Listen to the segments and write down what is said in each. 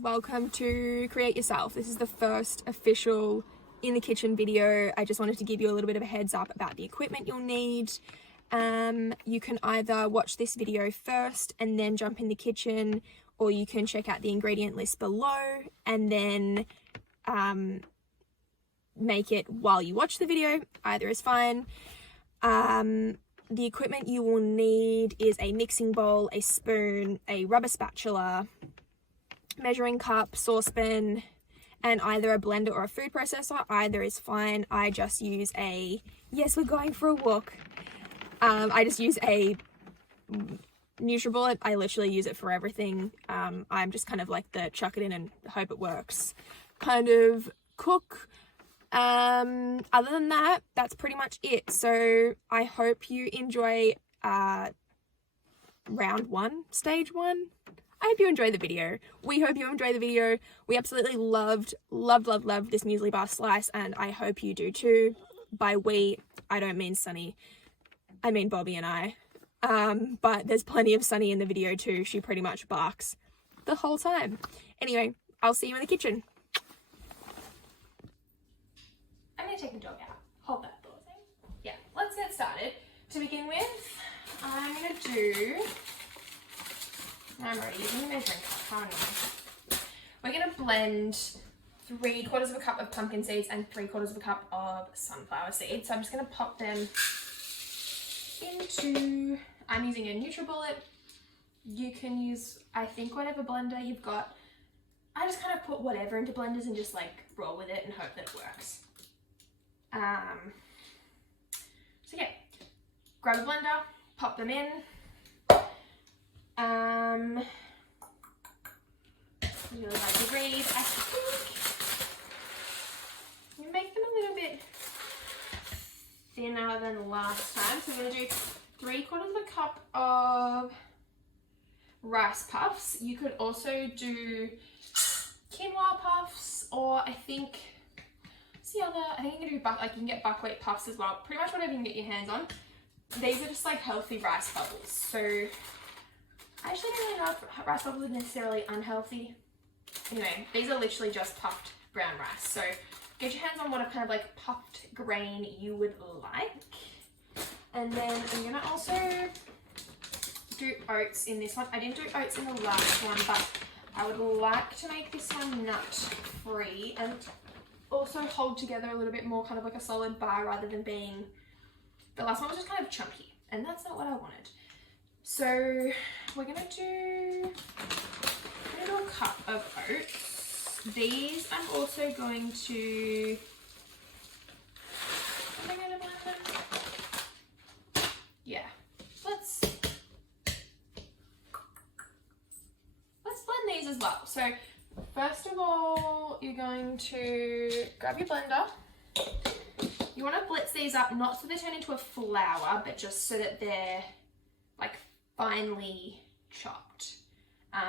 Welcome to Create Yourself. This is the first official in the kitchen video. I just wanted to give you a little bit of a heads up about the equipment you'll need. You can either watch this video first and then jump in the kitchen, or you can check out the ingredient list below and then make it while you watch the video. Either is fine. The equipment you will need is a mixing bowl, a spoon, a rubber spatula, measuring cup, saucepan, and either a blender or a food processor. Either is fine. I just use yes, we're going for a walk. I just use a NutriBullet. I literally use it for everything. I'm just kind of like the chuck it in and hope it works kind of cook. Other than that, that's pretty much it. So I hope you enjoy round one, stage one. I hope you enjoy the video. We hope you enjoy the video. We absolutely loved this muesli bar slice, and I hope you do too. By we, I don't mean Sunny. I mean Bobby and I. But there's plenty of Sunny in the video too. She pretty much barks the whole time. Anyway, I'll see you in the kitchen. I'm gonna take the dog out. Hold that thought thing. Yeah, let's get started. To begin with, I'm gonna do... I'm already using a measuring cup, aren't I? We're going to blend 3/4 of a cup of pumpkin seeds and 3/4 of a cup of sunflower seeds. So I'm just going to pop them into, I'm using a NutriBullet. You can use, I think, whatever blender you've got. I just kind of put whatever into blenders and just like roll with it and hope that it works. So yeah, grab a blender, pop them in. Really like to read. I think you make them a little bit thinner than last time. So I'm going to do 3/4 of a cup of rice puffs. You could also do quinoa puffs, or I think what's the other? I think you can do you can get buckwheat puffs as well. Pretty much whatever you can get your hands on. These are just like healthy rice bubbles. So I actually don't really know if rice bubbles are necessarily unhealthy. Anyway, these are literally just puffed brown rice. So get your hands on what kind of like puffed grain you would like. And then I'm gonna also do oats in this one. I didn't do oats in the last one, but I would like to make this one nut free and also hold together a little bit more, kind of like a solid bar rather than being, the last one was just kind of chunky, and that's not what I wanted. So we're gonna do a cup of oats. These I'm also going to, am I gonna blend them? Yeah, let's blend these as well. So first of all, you're going to grab your blender. You want to blitz these up, not so they turn into a flour, but just so that they're like finely chopped,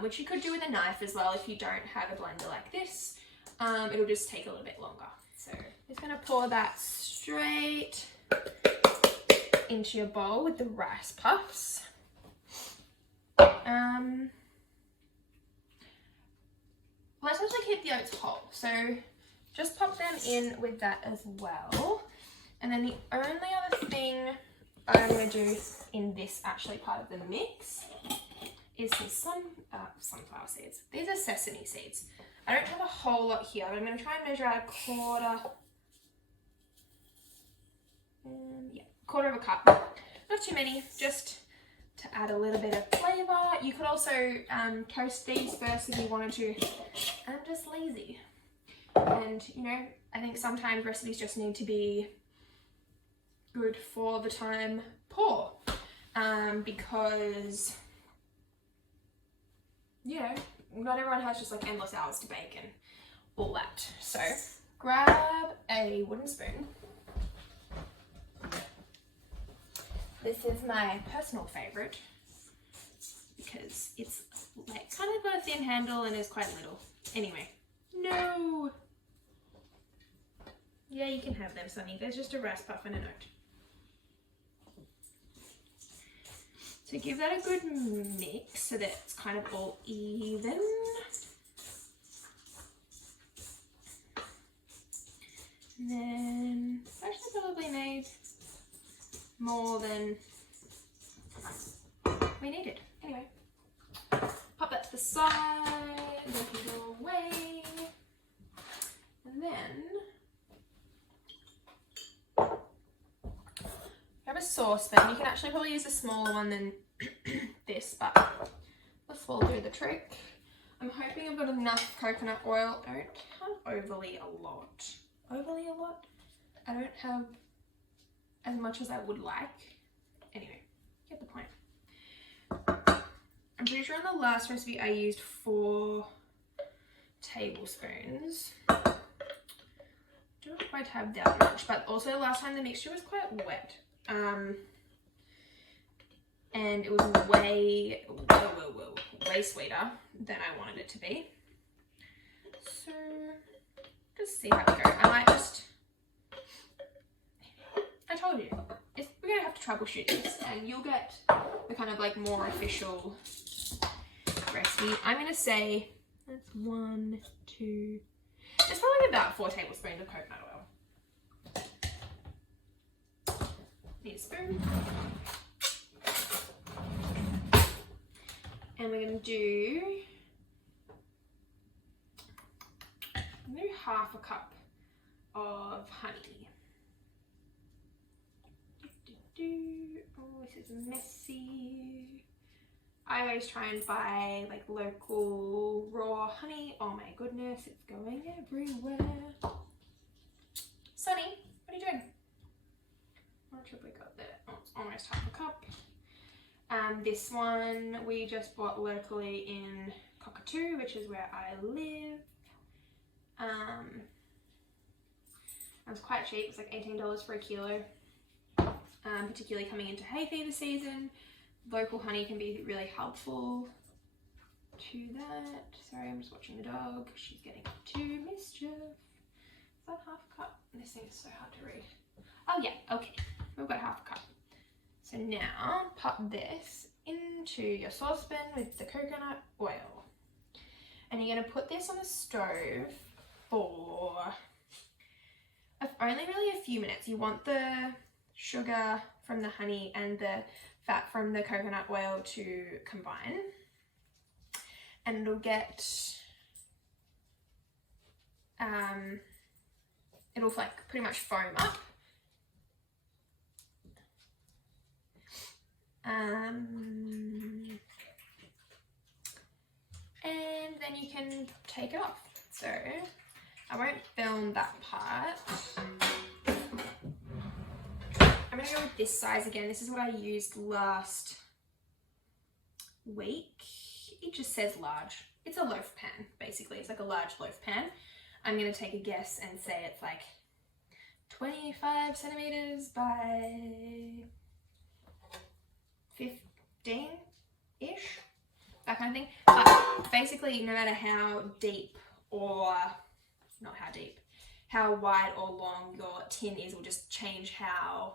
which you could do with a knife as well if you don't have a blender like this. It'll just take a little bit longer. So just going to pour that straight into your bowl with the rice puffs. Let's actually keep the oats whole, so just pop them in with that as well. And then the only other thing I'm going to do in this actually part of the mix is some sunflower seeds. These are sesame seeds. I don't have a whole lot here, but I'm going to try and measure out quarter of a cup. Not too many, just to add a little bit of flavour. You could also toast these first if you wanted to. I'm just lazy. And, you know, I think sometimes recipes just need to be good for the time pour. Because, you know, not everyone has just like endless hours to bake and all that. So grab a wooden spoon. This is my personal favourite because it's like kind of got a thin handle and is quite little. Anyway, no. Yeah, you can have them, Sunny. There's just a rice puff and a oat. So give that a good mix so that it's kind of all even. And then I actually probably made more than we needed. Anyway, pop that to the side, let it go away, and then grab a saucepan. You can actually probably use a smaller one than this, but this will do the trick. I'm hoping I've got enough coconut oil. I don't have overly a lot. Overly a lot? I don't have as much as I would like. Anyway, get the point. I'm pretty sure on the last recipe I used 4 tablespoons. Don't quite have that much, but also last time the mixture was quite wet. And it was way sweeter than I wanted it to be. So just see how we go. I might just, I told you, we're gonna have to troubleshoot this and you'll get the kind of like more official recipe. I'm gonna say that's 1, 2, it's probably about 4 tablespoons of coconut oil. Need a spoon. And we're gonna do half a cup of honey. Oh, this is messy. I always try and buy like local raw honey. Oh my goodness, it's going everywhere. Sunny, what are you doing? How much have we got there? Oh, it's almost half a cup. This one we just bought locally in Cockatoo, which is where I live. It was quite cheap. It's like $18 for a kilo. Particularly coming into hay fever season, local honey can be really helpful to that. Sorry, I'm just watching the dog. She's getting up to mischief. Is that half a cup? This thing is so hard to read. Oh yeah, okay. We've got half a cup. So now pop this into your saucepan with the coconut oil. And you're going to put this on the stove for only really a few minutes. You want the sugar from the honey and the fat from the coconut oil to combine. And it'll get, it'll like pretty much foam up. And then you can take it off. So I won't film that part. I'm gonna go with this size again. This is what I used last week. It just says large. It's a loaf pan, basically. It's like a large loaf pan. I'm gonna take a guess and say it's like 25 centimeters by 15-ish, that kind of thing. But basically, no matter how deep or not how deep, how wide or long your tin is will just change how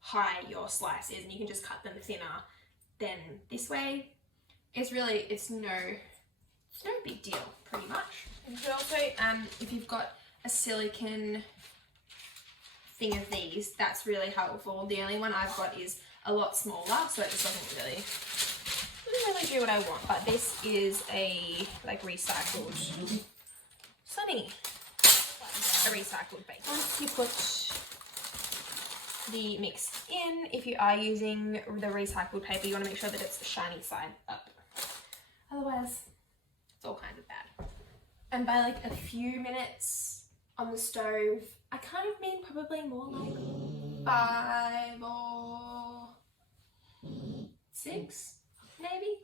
high your slice is, and you can just cut them thinner than this way. It's no big deal, pretty much. And you can also, if you've got a silicone thing of these, that's really helpful. The only one I've got is a lot smaller, so it just doesn't really do what I want. But this is a like recycled Sunny, a recycled bake. Once you put the mix in, if you are using the recycled paper, you want to make sure that it's the shiny side up. Otherwise, it's all kinds of bad. And by like a few minutes on the stove, I kind of mean probably more like 5 or 6, maybe.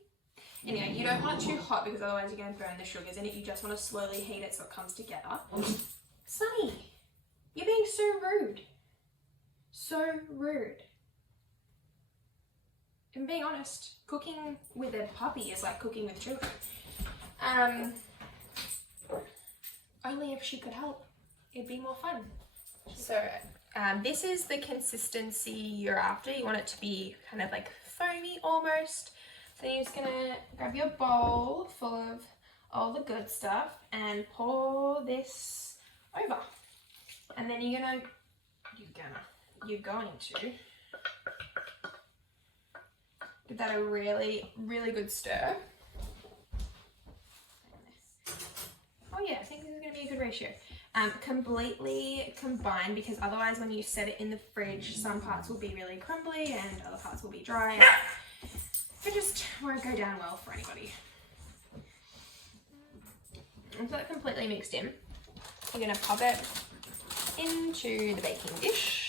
Anyway, you don't want it too hot because otherwise you're going to burn the sugars in it. You just want to slowly heat it so it comes together. Sunny, you're being so rude. So rude. And being honest, cooking with a puppy is like cooking with children. Only if she could help, it'd be more fun. So this is the consistency you're after. You want it to be kind of like foamy almost. So you're just gonna grab your bowl full of all the good stuff and pour this over. And then you're going to give that a really, really good stir. Oh yeah, I think this is going to be a good ratio. Completely combine, because otherwise when you set it in the fridge, some parts will be really crumbly and other parts will be dry. It just won't go down well for anybody. Once that's completely mixed in, you're going to pop it into the baking dish.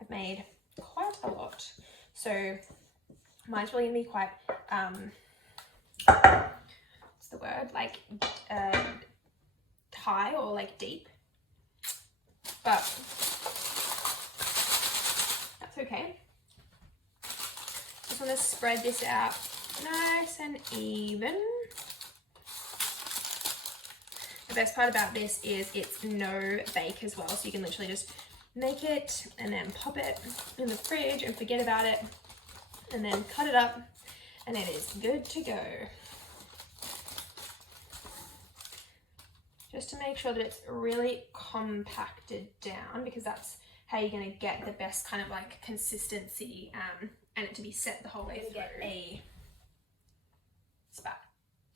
I've made quite a lot, so mine's really going to be quite, what's the word, like high or like deep, but that's okay. Just want to spread this out nice and even. The best part about this is it's no bake as well, so you can literally just make it and then pop it in the fridge and forget about it, and then cut it up and it is good to go. Just to make sure that it's really compacted down, because that's how you're going to get the best kind of like consistency and it to be set the whole way through. Get a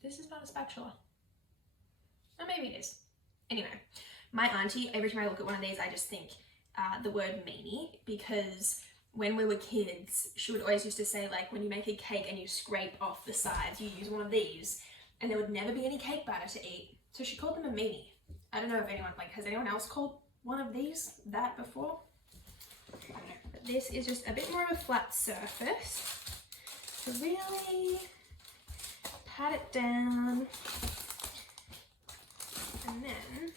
This is not a spatula. Or maybe it is. Anyway, my auntie, every time I look at one of these, I just think the word meanie, because when we were kids, she would always used to say, like, when you make a cake and you scrape off the sides, you use one of these, and there would never be any cake batter to eat. So she called them a meanie. I don't know if anyone, like, has anyone else called one of these that before? I don't know. But this is just a bit more of a flat surface to really pat it down. And then,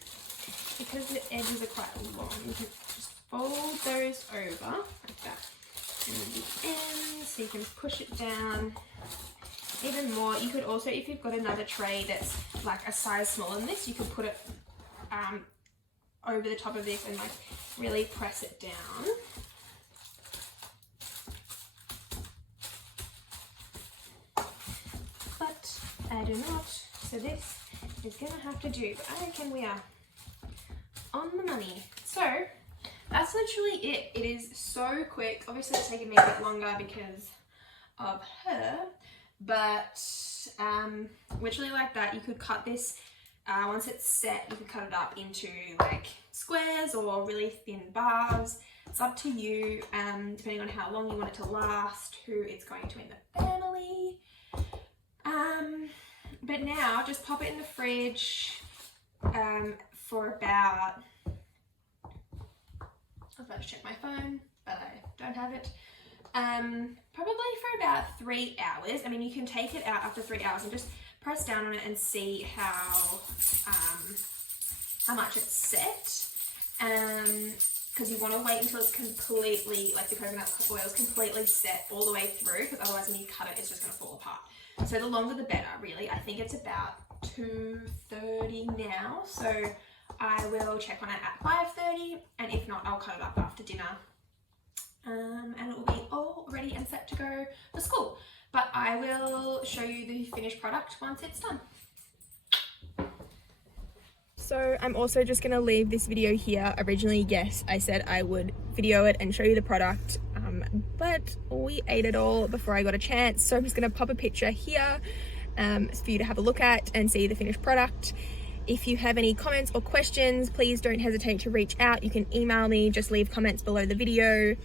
because the edges are quite long, you can just fold those over like that. And the ends, so you can push it down even more. You could also, if you've got another tray that's like a size smaller than this, you could put it over the top of this and like really press it down. But I do not, so this is gonna have to do, but I reckon we are on the money. So that's literally it. It is so quick. Obviously it's taken me a bit longer because of her, but literally like that. You could cut this, once it's set, you could cut it up into like squares or really thin bars. It's up to you, depending on how long you want it to last, who it's going to in the family. But now just pop it in the fridge for about, I was about to check my phone, but I don't have it. Probably for about 3 hours. I mean, you can take it out after 3 hours and just press down on it and see how much it's set. Because you want to wait until it's completely, like the coconut oil is completely set all the way through, because otherwise when you cut it, it's just going to fall apart. So the longer the better, really. I think it's about 2:30 now, so I will check on it at 5:30, and if not, I'll cut it up after dinner. And it will be all ready and set to go for school. But I will show you the finished product once it's done. So I'm also just going to leave this video here. Originally, yes, I said I would video it and show you the product, but we ate it all before I got a chance. So I'm just going to pop a picture here for you to have a look at and see the finished product. If you have any comments or questions, please don't hesitate to reach out. You can email me, just leave comments below the video,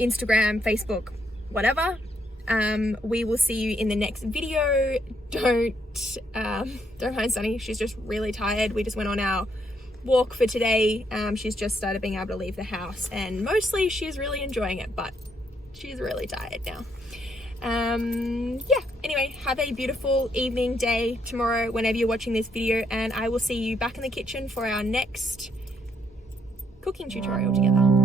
Instagram, Facebook, whatever. We will see you in the next video. Don't mind Sunny, she's just really tired. We just went on our walk for today. She's just started being able to leave the house, and mostly she's really enjoying it, but she's really tired now. Yeah, anyway, have a beautiful evening, day, tomorrow, whenever you're watching this video, and I will see you back in the kitchen for our next cooking tutorial together.